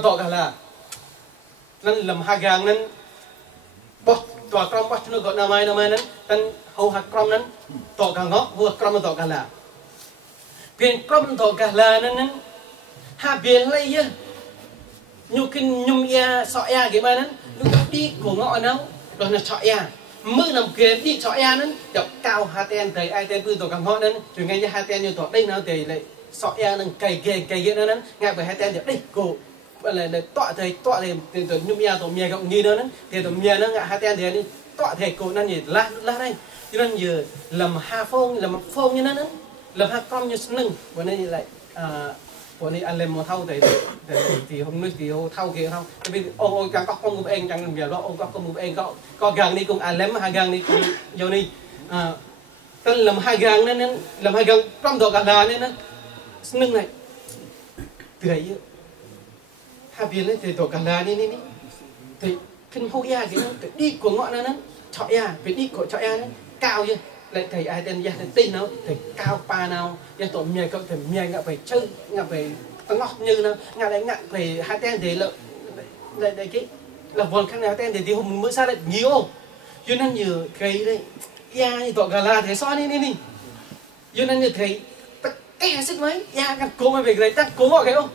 tọt cả là nên làm hai gang nên bớt tọt trong bớt nó gọi nam ai nên nên hầu hạt trong nên tọt cả ngõ hầu hạt trong nó tọt cả là biển trong tọt cả là nên hai biển lấy chứ nhu kinh nhung ya sọ ya cái mà nên nhu đi của ngõ nào rồi là sọ ya mưa nằm kia đi sọ ya nên đọc cao hai tên thầy ai tên tọt cả ngõ nên rồi ngay như hai tên như tọt đây nào thì lại sọ ya nên cày ghê nó nên ngay bởi hai tên thì đây cổ là tọa thì tụi nhung ya tụi mía cộng nghi nữa thì tụi mía nó ngã hai tên thì đi tọa thì cổ nên gì lá đây cho nên giờ làm hai phong như nó làm hai con như nưng bữa nay lại bữa nay anh làm một thau thì hôm nay thì thau kia không vì ông càng có con một em càng giờ đó ông có con một em có gang đi cùng anh làm hai gang đi cùng vô đi tên làm hai gang nên làm hai gang trong đó cả là nên nó nưng này từ đấy hai bên đấy thì tổ cả là đi thì kinh hô ya cái nó đi của ngọn nó chọi ya phải đi của chọi ya nó cao chứ lại thầy ai tên ya tin nó thầy cao pa nào ya tổ mía cậu thầy mía ngạ phải chơi ngạ phải ngọt như nó ngạ lại ngạ phải hai tên thì lại cái là vòn khăn nào tên thì hôm mới xa lại nhiều cho nên nhiều cái đấy ya thì tổ cả là thế so đi cho nên như thầy tất cả sức mấy ya gặp cố mà về cái chắc cố gọi cái không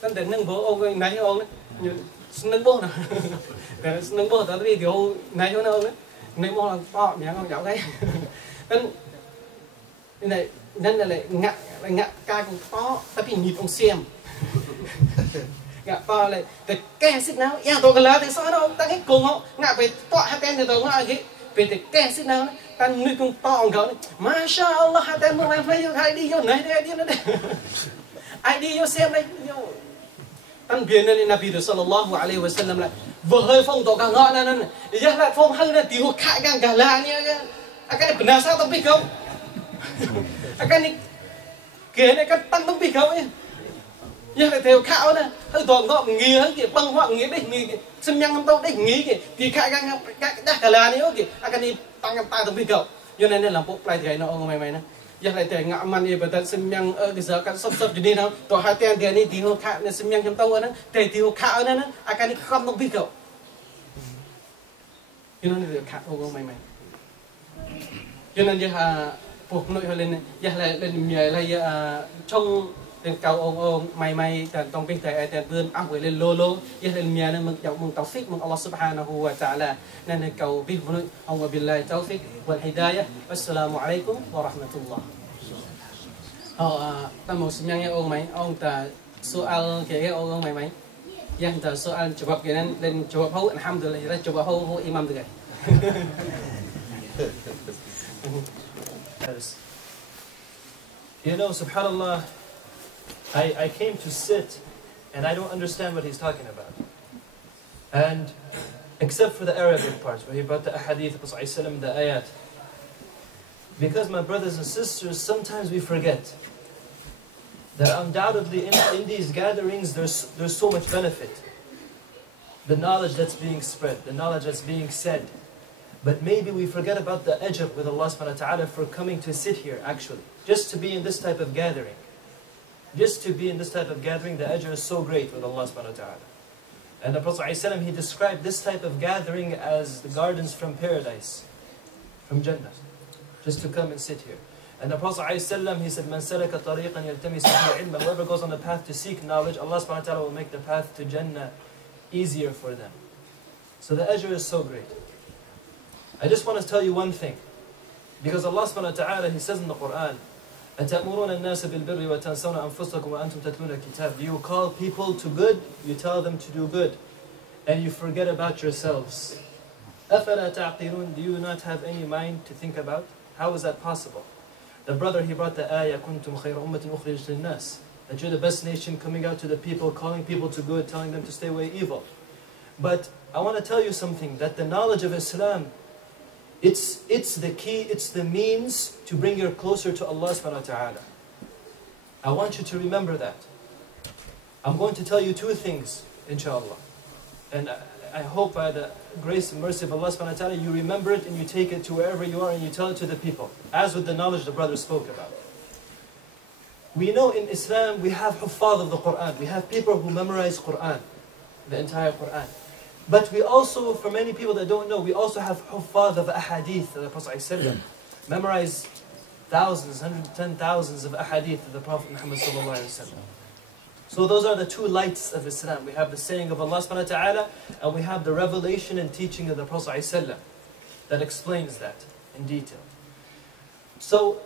tân đến nâng bố ông này ông đấy nâng bố nào nâng bố tao đi kiểu này cho nó ông đấy nâng bố là to mẹ con cháu cái này nên là lại ngạ ca cũng to tapi nhịp ông xem ngạ to lại từ ke xích nào ya tôi cần lá thì sao đâu ta cái cùng họ ngạ về tọa hai tên thì tôi ngạ cái về từ ke xích nào ta nuôi con to ông cậu masha Allah hai tên mày phải hai đi vô này đi nó đây ai đi vô xem đây tan biển này Nabi sallallahu alaihi wasallam lại vừa hơi phong tổ cả ngọ nên giờ lại phong hơi là tiêu khai càng cả là như cái này bữa nào sao tao biết không cái này kia này cái tăng tao biết không ấy giờ lại theo khảo nè hơi tổ ngọ nghỉ hơi kì băng hoạng nghỉ đấy nghỉ xem nhang tao đấy nghỉ kì thì khai càng cái cả là như kì cái này tăng tao biết không cho nên làm bộ lại thì nó ông mày nè giờ lại thể ngạ man đi bởi xem nhang ở cái giờ các sắp cho đi nào tổ hai tên thì này thì họ khá nên xem nhang trong tàu nữa thì họ khá nữa cái này khôngต้องbiết cậu cho nên là khá ông mày cho nên giờ buộc nội họ lên giờ lại lên nhảy lại trong lên cầu ông mày tận trong bên tại tận vươn áp với lên lô giờ lên nhảy nên mừng tàu phích mừng Allah subhanahu wa ta'ala nên là cầu biết nội ông billahi tawfiq wal hidayah wassalamu alaikum wa rahmatullah ta mau xem nhang ông mày ông ta soal cái ông mày yang ta soal jawab cái nên lên jawab hậu alhamdulillah ra jawab hậu imam được You know, subhanallah, I came to sit and I don't understand what he's talking about. And except for the Arabic parts where he brought the ahadith, the ayat. Because my brothers and sisters, sometimes we forget that undoubtedly in these gatherings there's so much benefit. The knowledge that's being spread, the knowledge that's being said. But maybe we forget about the ajr with Allah subhanahu wa ta'ala for coming to sit here actually. Just to be in this type of gathering. Just to be in this type of gathering, the ajr is so great with Allah subhanahu wa ta'ala. And the Prophet ﷺ, he described this type of gathering as the gardens from paradise. From Jannah. Just to come and sit here. And the Prophet ﷺ, he said, "Man salaka tariqan yaltamisu fihi ilma." Whoever goes on the path to seek knowledge, Allah subhanahu wa ta'ala will make the path to Jannah easier for them. So the ajr is so great. I just want to tell you one thing. Because Allah subhanahu wa ta'ala, He says in the Quran, أَتَأْمُرُونَ النَّاسَ بِالْبِرِّ وَتَنْسَوْنَ أَنفُسَكُمْ وَأَنْتُمْ تَتْلُونَ الْكِتَابِ. You call people to good, you tell them to do good, and you forget about yourselves. أَفَلَا تَعْقِلُونَ. Do you not have any mind to think about? How is that possible? The brother, he brought the ayah, كُنْتُمْ خَيْرَ أُمَّةٍ أُخْرِجَتْ لِلنَّاسِ. That you're the best nation coming out to the people, calling people to good, telling them to stay away evil. But I want to tell you something, that the knowledge of Islam, it's the key, it's the means to bring you closer to Allah subhanahu wa ta'ala. I want you to remember that. I'm going to tell you two things, inshallah. And I hope by the grace and mercy of Allah subhanahu wa ta'ala, you remember it and you take it to wherever you are and you tell it to the people. As with the knowledge the brother spoke about. We know in Islam we have huffaz of the Quran. We have people who memorize Quran, the entire Quran. But we also, for many people that don't know, we also have huffaz of ahadith of the Prophet ﷺ. Memorize thousands, 110,000s of ahadith of the Prophet Muhammad ﷺ. So those are the two lights of Islam. We have the saying of Allah subhanahu wa ta'ala, and we have the revelation and teaching of the Prophet ﷺ that explains that in detail. So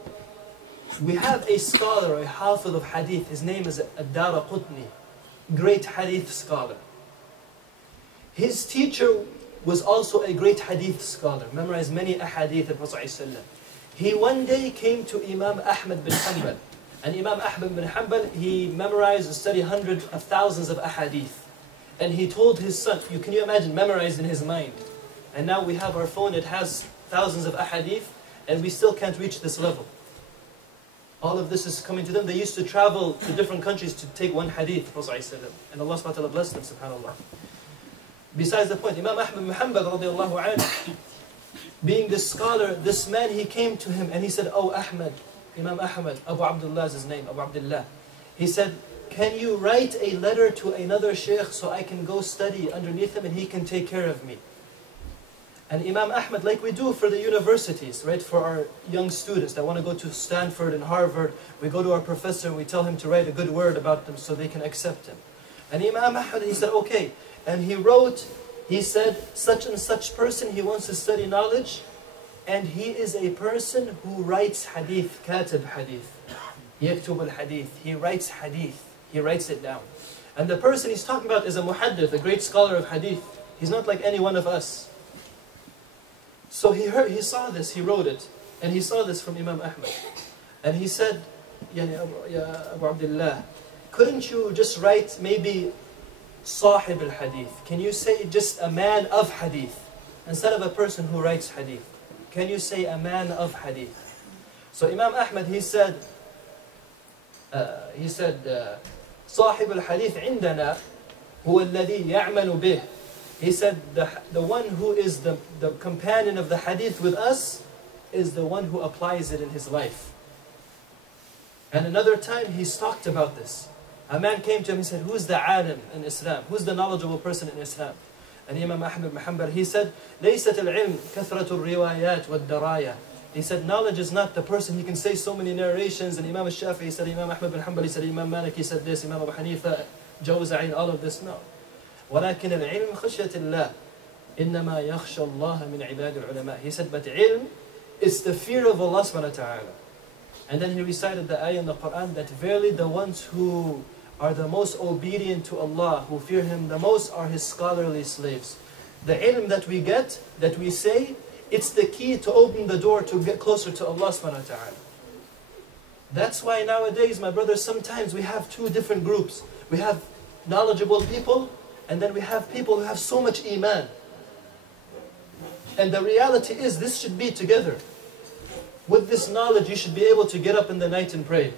we have a scholar, a hafiz of hadith. His name is Ad-Daraqutni, great hadith scholar. His teacher was also a great hadith scholar, memorized many ahadith of Prophet ﷺ. He one day came to Imam Ahmad bin Hanbal. And Imam Ahmad bin Hanbal, he memorized and studied hundreds of thousands of ahadith. And he told his son, can you imagine, memorized in his mind. And now we have our phone, it has thousands of ahadith, and we still can't reach this level. All of this is coming to them. They used to travel to different countries to take one hadith, and Allah subhanahu wa ta'ala blessed them, subhanAllah. Besides the point, Imam Ahmad bin Hanbal, radiallahu anhu, being this scholar, this man, he came to him and he said, "Oh Ahmad," Imam Ahmad, Abu Abdullah is his name, Abu Abdullah. He said, "Can you write a letter to another sheikh so I can go study underneath him and he can take care of me?" And Imam Ahmad, like we do for the universities, right, for our young students that want to go to Stanford and Harvard, we go to our professor and we tell him to write a good word about them so they can accept him. And Imam Ahmad, he said, "Okay." And he wrote, he said, "Such and such person, he wants to study knowledge, and he is a person who writes hadith, katib hadith, yaktub al-hadith, he writes hadith, he writes it down." And the person he's talking about is a muhaddith, a great scholar of hadith. He's not like any one of us. So he saw this, he wrote it, and he saw this from Imam Ahmad. And he said, Ya Abu Abdullah, couldn't you just write maybe Sahib al-Hadith? Can you say just a man of Hadith? Instead of a person who writes Hadith, can you say a man of Hadith? So Imam Ahmad, he said, Sahib al-Hadith عندنا هو الذي يعمل به. He said, the one who is the companion of the Hadith with us is the one who applies it in his life. And another time he's talked about this. A man came to him, he said, "Who's the alim in Islam? Who's the knowledgeable person in Islam?" And Imam Ahmad bin Hanbal, he said, لَيْسَتِ الْعِلْمِ كَثْرَةُ الرِّوَايَاتِ وَالدَّرَايَا. He said, knowledge is not the person, he can say so many narrations. And Imam al-Shafi'i, he said, Imam Ahmad bin Hanbal, he said, Imam Malik, he said this, Imam Abu Hanifa, Jawza'in, all of this. No. وَلَكِنَ الْعِلْمِ خَشْيَةِ اللَّهِ إِنَّمَا يَخْشَى اللَّهَ مِنْ عِبَادِ الْعُلَمَاءِ. He said, but ilm is the fear of Allah subhanahu wa ta'ala. And then he recited the ayah in the Quran that verily the ones who are the most obedient to Allah, who fear Him the most, are His scholarly slaves. The ilm that we get, that we say, it's the key to open the door to get closer to Allah subhanahu wa ta'ala. That's why nowadays, my brothers, sometimes we have two different groups. We have knowledgeable people, and then we have people who have so much iman. And the reality is, this should be together. With this knowledge, you should be able to get up in the night and pray.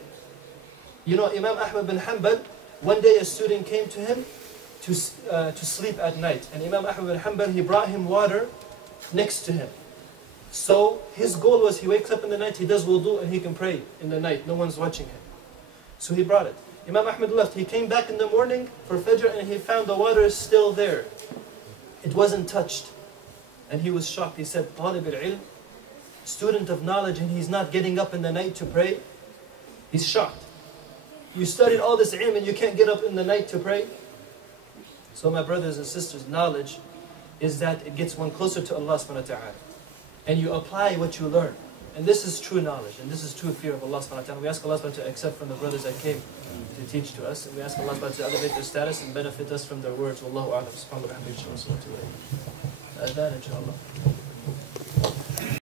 You know, Imam Ahmad bin Hanbal, one day a student came to him to sleep at night. And Imam Ahmad bin Hanbal, he brought him water next to him. So his goal was, he wakes up in the night, he does wudu, and he can pray in the night. No one's watching him. So he brought it. Imam Ahmad left. He came back in the morning for Fajr, and he found the water is still there. It wasn't touched. And he was shocked. He said, Talib al-ilm, student of knowledge, and he's not getting up in the night to pray? He's shocked. You studied all this ilm and you can't get up in the night to pray? So my brothers and sisters, knowledge is that it gets one closer to Allah subhanahu wa ta'ala. And you apply what you learn. And this is true knowledge, and this is true fear of Allah subhanahu wa ta'ala. We ask Allah subhanahu wa ta'ala to accept from the brothers that came to teach to us. And we ask Allah subhanahu wa ta'ala to elevate their status and benefit us from their words. Wallahu a'lam. Subhanahu wa ta'ala. Adhan, inshallah.